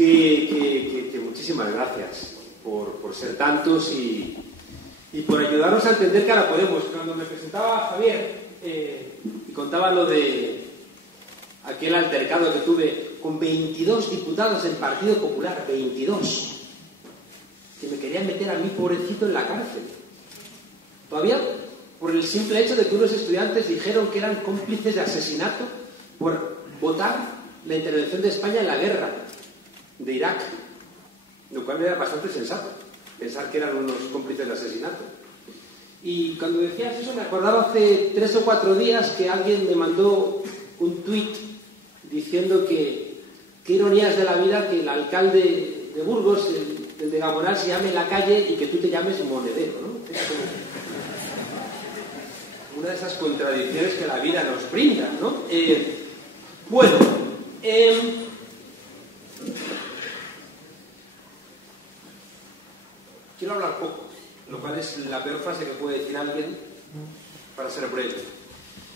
que muchísimas gracias por ser tantos y por ayudarnos a entender que ahora podemos. Cuando me presentaba Javier y contaba lo de aquel altercado que tuve con 22 diputados del Partido Popular, 22, que me querían meter a mí, pobrecito, en la cárcel. Todavía por el simple hecho de que unos estudiantes dijeron que eran cómplices de asesinato por votar la intervención de España en la guerra de Irak, lo cual era bastante sensato, pensar que eran unos cómplices de asesinato. Y cuando decías eso me acordaba hace 3 o 4 días que alguien me mandó un tuit diciendo que qué ironías de la vida que el alcalde de Burgos, el de Gamonal, se llame La Calle y que tú te llames Monedero, ¿no? Es como una de esas contradicciones que la vida nos brinda, ¿no? Bueno, quiero hablar poco, lo cual es la peor frase que puede decir alguien para ser breve.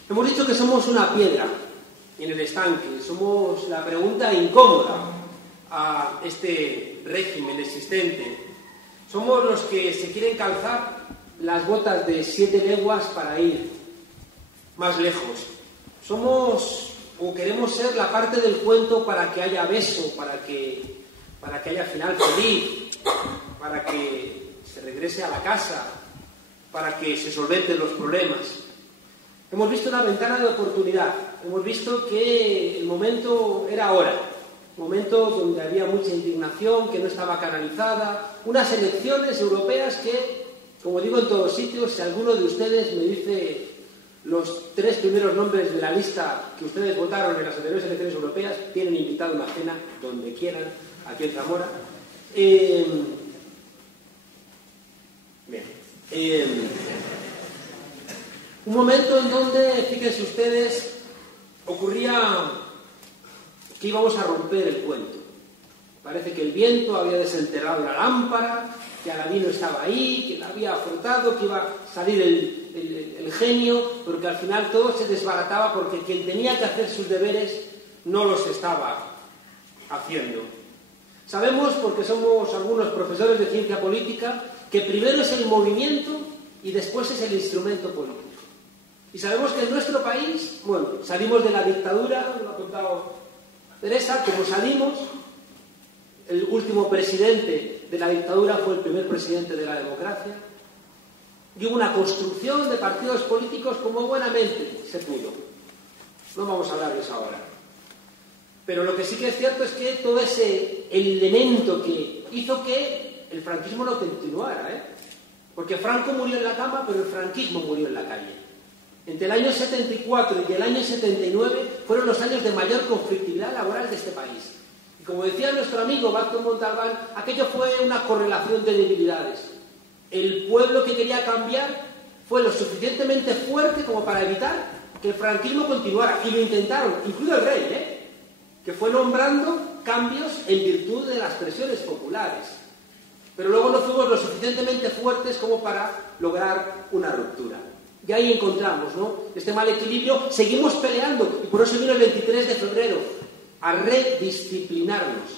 Hemos dicho que somos una piedra en el estanque, somos la pregunta incómoda a este régimen existente. Somos los que se quieren calzar las botas de 7 leguas para ir más lejos. Somos o queremos ser la parte del cuento para que haya beso, para que haya final feliz, para que se regrese a la casa, para que se solventen los problemas. Hemos visto una ventana de oportunidad, hemos visto que el momento era ahora, un momento donde había mucha indignación, que no estaba canalizada, unas elecciones europeas que, como digo en todos sitios, si alguno de ustedes me dice los 3 primeros nombres de la lista que ustedes votaron en las anteriores elecciones europeas, tienen invitado a una cena donde quieran, aquí en Zamora. Un momento en donde, fíjense ustedes, ocurría que íbamos a romper el cuento. Parece que el viento había desenterrado la lámpara, que Aladino estaba ahí, que la había afrontado, que iba a salir el genio, pero que al final todo se desbarataba porque quien tenía que hacer sus deberes no los estaba haciendo. Sabemos, porque somos algunos profesores de ciencia política, que primero es el movimiento y después es el instrumento político. Y sabemos que en nuestro país, bueno, salimos de la dictadura, lo ha contado Teresa, como salimos, el último presidente de la dictadura fue el primer presidente de la democracia, y hubo una construcción de partidos políticos como buenamente se pudo. No vamos a hablar de eso ahora. Pero lo que sí que es cierto es que todo ese elemento que hizo que el franquismo no continuara, porque Franco murió en la cama, pero el franquismo murió en la calle. Entre el año 74 y el año 79 fueron los años de mayor conflictividad laboral de este país. Y como decía nuestro amigo Vázquez Montalbán, aquello fue una correlación de debilidades. El pueblo que quería cambiar fue lo suficientemente fuerte como para evitar que el franquismo continuara. Y lo intentaron, incluido el rey, que fue nombrando cambios en virtud de las presiones populares. Pero luego no fuimos lo suficientemente fuertes como para lograr una ruptura. Y ahí encontramos, ¿no?, este mal equilibrio. Seguimos peleando y por eso vino el 23 de febrero a redisciplinarnos.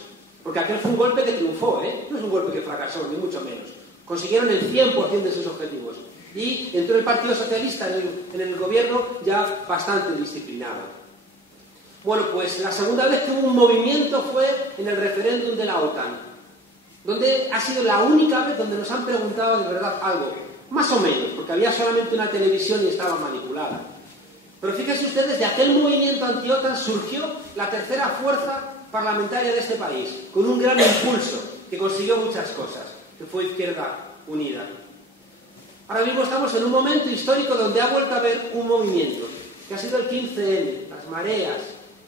Porque aquel fue un golpe que triunfó, no es un golpe que fracasó, ni mucho menos. Consiguieron el 100% de sus objetivos. Y entró el Partido Socialista en el gobierno ya bastante disciplinado. Bueno, pues la segunda vez que hubo un movimiento fue en el referéndum de la OTAN, donde ha sido la única vez donde nos han preguntado de verdad algo. Más o menos, porque había solamente una televisión y estaba manipulada. Pero fíjense ustedes, de aquel movimiento anti-OTAN surgió la tercera fuerza parlamentaria de este país, con un gran impulso, que consiguió muchas cosas, que fue Izquierda Unida. Ahora mismo estamos en un momento histórico donde ha vuelto a haber un movimiento, que ha sido el 15N, las mareas,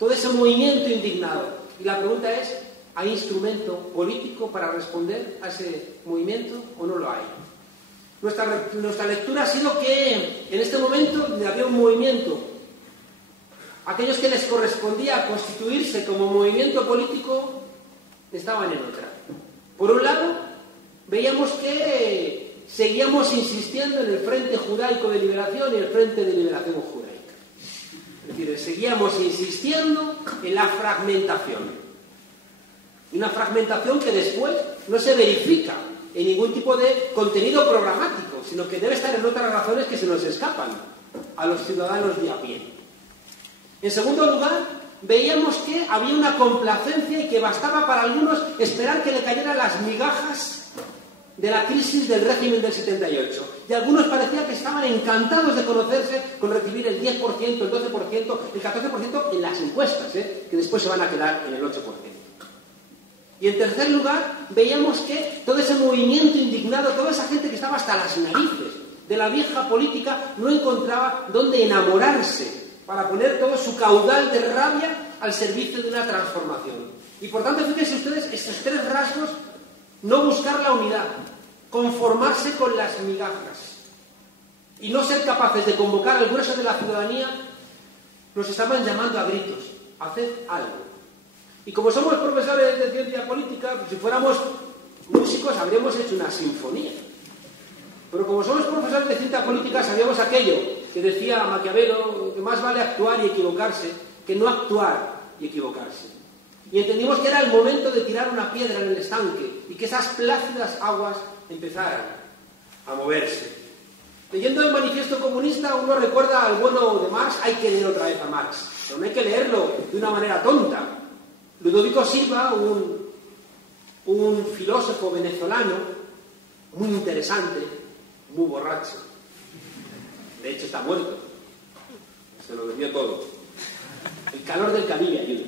todo ese movimiento indignado. Y la pregunta es, ¿hay instrumento político para responder a ese movimiento o no lo hay? Nuestra lectura ha sido que en este momento había un movimiento. Aquellos que les correspondía constituirse como movimiento político estaban en otra. Por un lado, veíamos que seguíamos insistiendo en el Frente Judaico de Liberación y el Frente de Liberación Judaica. Es decir, seguíamos insistiendo en la fragmentación. Y una fragmentación que después no se verifica en ningún tipo de contenido programático, sino que debe estar en otras razones que se nos escapan a los ciudadanos de a pie. En segundo lugar, veíamos que había una complacencia y que bastaba para algunos esperar que le cayeran las migajas de la crisis del régimen del 78. Y algunos parecía que estaban encantados de conocerse con recibir el 10%, el 12%, el 14% en las encuestas, que después se van a quedar en el 8%. Y en tercer lugar, veíamos que todo ese movimiento indignado, toda esa gente que estaba hasta las narices de la vieja política, no encontraba dónde enamorarse para poner todo su caudal de rabia al servicio de una transformación. Y por tanto, fíjense ustedes, estos tres rasgos: no buscar la unidad, conformarse con las migajas y no ser capaces de convocar al grueso de la ciudadanía, nos estaban llamando a gritos: haced algo. Y como somos profesores de ciencia política, pues si fuéramos músicos habríamos hecho una sinfonía. Pero como somos profesores de ciencia política, sabíamos aquello que decía Maquiavelo, que más vale actuar y equivocarse que no actuar y equivocarse. Y entendimos que era el momento de tirar una piedra en el estanque y que esas plácidas aguas empezaran a moverse. Leyendo el Manifiesto Comunista, uno recuerda al bueno de Marx. Hay que leer otra vez a Marx, pero no hay que leerlo de una manera tonta. Ludovico Silva, un filósofo venezolano muy interesante, muy borracho, de hecho está muerto, se lo bebió todo. El calor del Caribe ayuda.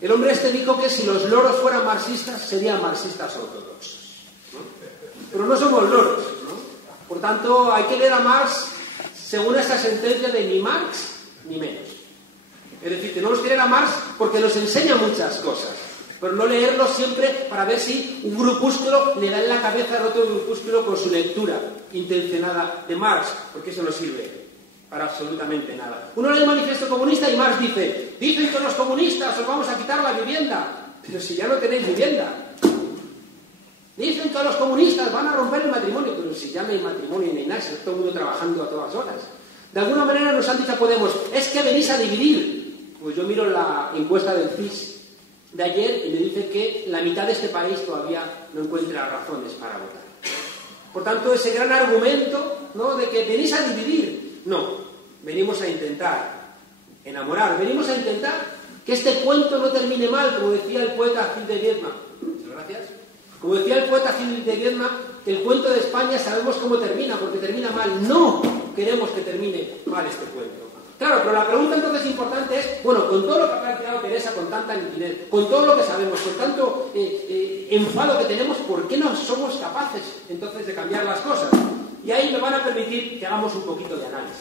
El hombre este dijo que si los loros fueran marxistas, serían marxistas ortodoxos, ¿no? Pero no somos loros, ¿no? Por tanto, hay que leer a Marx según esta sentencia de ni Marx ni menos. Es decir, tenemos que leer a Marx porque nos enseña muchas cosas, pero no leerlo siempre para ver si un grupúsculo le da en la cabeza al otro grupúsculo con su lectura intencionada de Marx, porque eso no sirve para absolutamente nada. Uno lee el Manifiesto Comunista y Marx dice: dicen que los comunistas os vamos a quitar la vivienda, pero si ya no tenéis vivienda. Dicen que los comunistas van a romper el matrimonio, pero si ya no hay matrimonio ni nada, si está todo el mundo trabajando a todas horas. De alguna manera nos han dicho a Podemos: es que venís a dividir. Pues yo miro la encuesta del CIS de ayer y me dice que la mitad de este país todavía no encuentra razones para votar. Por tanto, ese gran argumento, ¿no?, de que venís a dividir, no, venimos a intentar enamorar, venimos a intentar que este cuento no termine mal, como decía el poeta Gil de Viedma. Muchas gracias. Como decía el poeta Gil de Viedma, que el cuento de España sabemos cómo termina, porque termina mal. No queremos que termine mal este cuento. Claro, pero la pregunta entonces importante es, bueno, con todo lo que ha planteado Teresa, con tanta nitidez, con todo lo que sabemos, con tanto enfado que tenemos, ¿por qué no somos capaces entonces de cambiar las cosas? Y ahí me van a permitir que hagamos un poquito de análisis.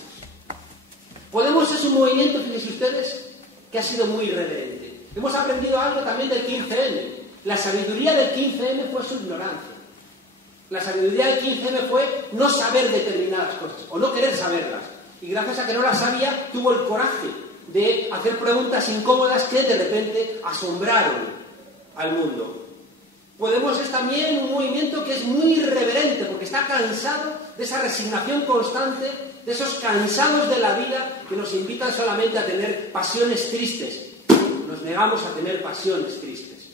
Podemos es un movimiento, fíjense ustedes, que ha sido muy irreverente. Hemos aprendido algo también del 15M. La sabiduría del 15M fue su ignorancia. La sabiduría del 15M fue no saber determinadas cosas, o no querer saberlas. Y gracias a que no las sabía, tuvo el coraje de hacer preguntas incómodas que de repente asombraron al mundo. Podemos es también un movimiento que es muy irreverente, porque está cansado de esa resignación constante, de esos cansados de la vida que nos invitan solamente a tener pasiones tristes. Nos negamos a tener pasiones tristes.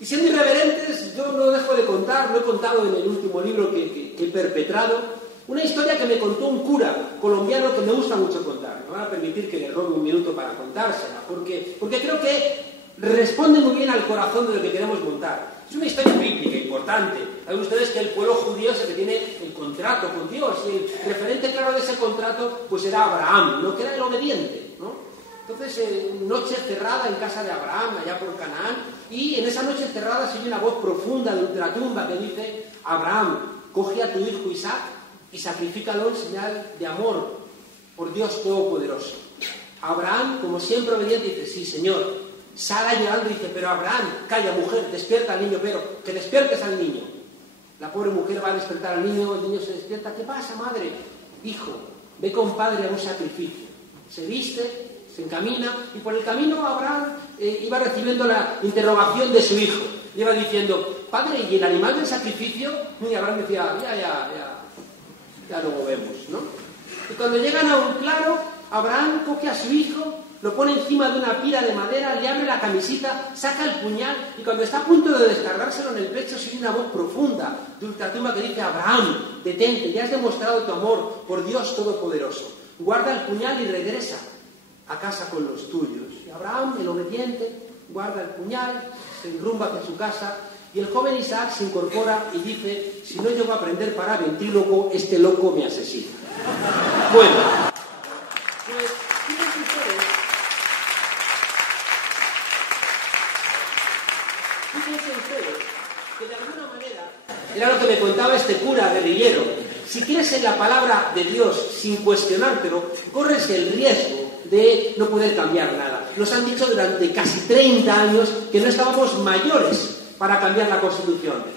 Y siendo irreverentes, yo no dejo de contar, lo he contado en el último libro que he perpetrado, una historia que me contó un cura colombiano que me gusta mucho contar. Me van a permitir que le robe un minuto para contársela, porque creo que responde muy bien al corazón de lo que queremos montar. Es una historia bíblica importante. Saben ustedes que el pueblo judío es el que tiene el contrato con Dios, y el referente claro de ese contrato pues era Abraham, ¿no?, que era el obediente, ¿no? Entonces, noche cerrada en casa de Abraham, allá por Canaán, y en esa noche cerrada se oye una voz profunda de ultratumba que dice: Abraham, coge a tu hijo Isaac y sacrifícalo en señal de amor por Dios Todopoderoso. Abraham, como siempre obediente, dice: sí, Señor. Sara llorando dice: pero Abraham, calla, mujer, despierta al niño, pero que despiertes al niño. La pobre mujer va a despertar al niño, el niño se despierta. ¿Qué pasa, madre? Hijo, ve con padre a un sacrificio. Se viste, se encamina, y por el camino Abraham iba recibiendo la interrogación de su hijo. Le iba diciendo: padre, ¿y el animal del sacrificio? Y Abraham decía: ya lo vemos, ¿no? Y cuando llegan a un claro, Abraham coge a su hijo lo pone encima de una pila de madera, le abre la camisita, saca el puñal y cuando está a punto de descargárselo en el pecho sigue una voz profunda de ultratumba que dice: Abraham, detente, ya has demostrado tu amor por Dios Todopoderoso. Guarda el puñal y regresa a casa con los tuyos. Y Abraham, el obediente, guarda el puñal, se enrumba hacia su casa y el joven Isaac se incorpora y dice: si no llego a aprender para ventríloco, este loco me asesina. Bueno, pues fíjense ustedes que de alguna manera, era lo que me contaba este cura guerrillero, si crees en la palabra de Dios sin cuestionártelo, corres el riesgo de no poder cambiar nada. Nos han dicho durante casi 30 años que no estábamos mayores para cambiar la Constitución.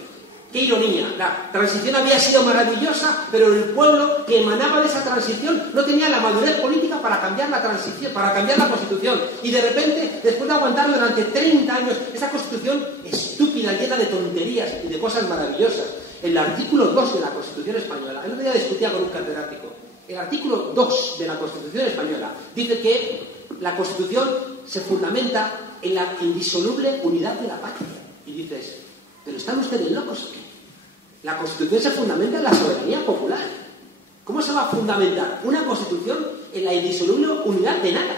¡Qué ironía! La transición había sido maravillosa, pero el pueblo que emanaba de esa transición no tenía la madurez política para cambiar la transición, para cambiar la Constitución. Y de repente, después de aguantar durante 30 años esa Constitución estúpida, llena de tonterías y de cosas maravillosas, el artículo 2 de la Constitución española, el otro día discutía con un catedrático, el artículo 2 de la Constitución española dice que la Constitución se fundamenta en la indisoluble unidad de la patria. Y dices: ¿pero están ustedes locos o qué? La Constitución se fundamenta en la soberanía popular. ¿Cómo se va a fundamentar una Constitución en la indisoluble unidad de nada?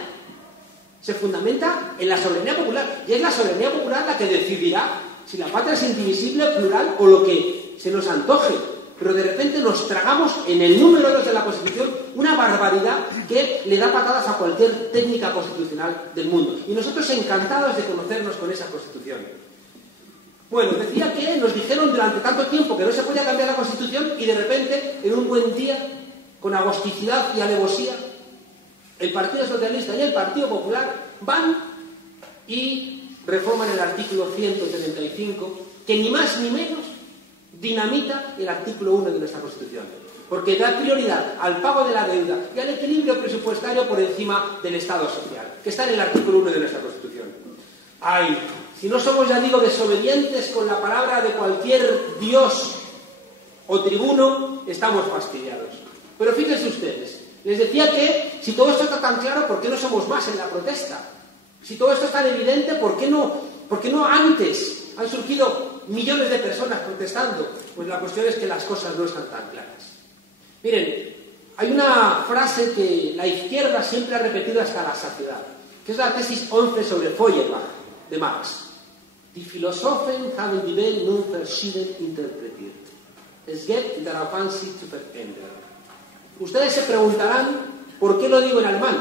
Se fundamenta en la soberanía popular. Y es la soberanía popular la que decidirá si la patria es indivisible, plural o lo que se nos antoje. Pero de repente nos tragamos en el número 2 de la Constitución una barbaridad que le da patadas a cualquier técnica constitucional del mundo. Y nosotros encantados de conocernos con esa Constitución. Bueno, decía que nos dijeron durante tanto tiempo que no se podía cambiar la Constitución y de repente, en un buen día, con agosticidad y alevosía, el Partido Socialista y el Partido Popular van y reforman el artículo 135, que ni más ni menos dinamita el artículo 1 de nuestra Constitución, porque da prioridad al pago de la deuda y al equilibrio presupuestario por encima del Estado social, que está en el artículo 1 de nuestra Constitución. ¡Ay! Si no somos, ya digo, desobedientes con la palabra de cualquier dios o tribuno, estamos fastidiados. Pero fíjense ustedes, les decía que si todo esto está tan claro, ¿por qué no somos más en la protesta? Si todo esto es tan evidente, ¿por qué no antes han surgido millones de personas protestando? Pues la cuestión es que las cosas no están tan claras. Miren, hay una frase que la izquierda siempre ha repetido hasta la saciedad, que es la tesis 11 sobre Feuerbach, de Marx. Die Philosophen haben die Welt nun verschieden interpretiert. Es gibt darauf sich zu verändern. Ustedes se preguntarán por qué lo digo en alemán.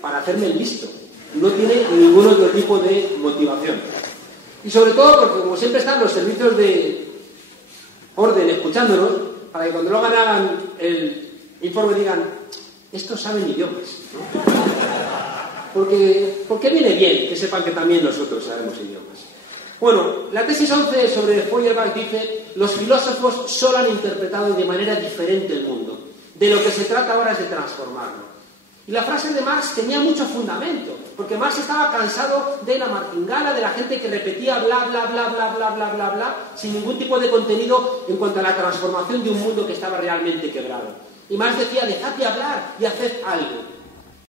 Para hacerme el listo. No tiene ningún otro tipo de motivación. Y sobre todo porque, como siempre están los servicios de orden escuchándonos, para que cuando luego hagan el informe digan: estos saben idiomas, ¿no? Porque viene bien que sepan que también nosotros sabemos idiomas. Bueno, la tesis 11 sobre Feuerbach dice: los filósofos solo han interpretado de manera diferente el mundo. De lo que se trata ahora es de transformarlo. Y la frase de Marx tenía mucho fundamento, porque Marx estaba cansado de la martingala, de la gente que repetía bla, bla, bla, bla, bla, bla, bla, bla, sin ningún tipo de contenido en cuanto a la transformación de un mundo que estaba realmente quebrado. Y Marx decía: dejad de hablar y haced algo.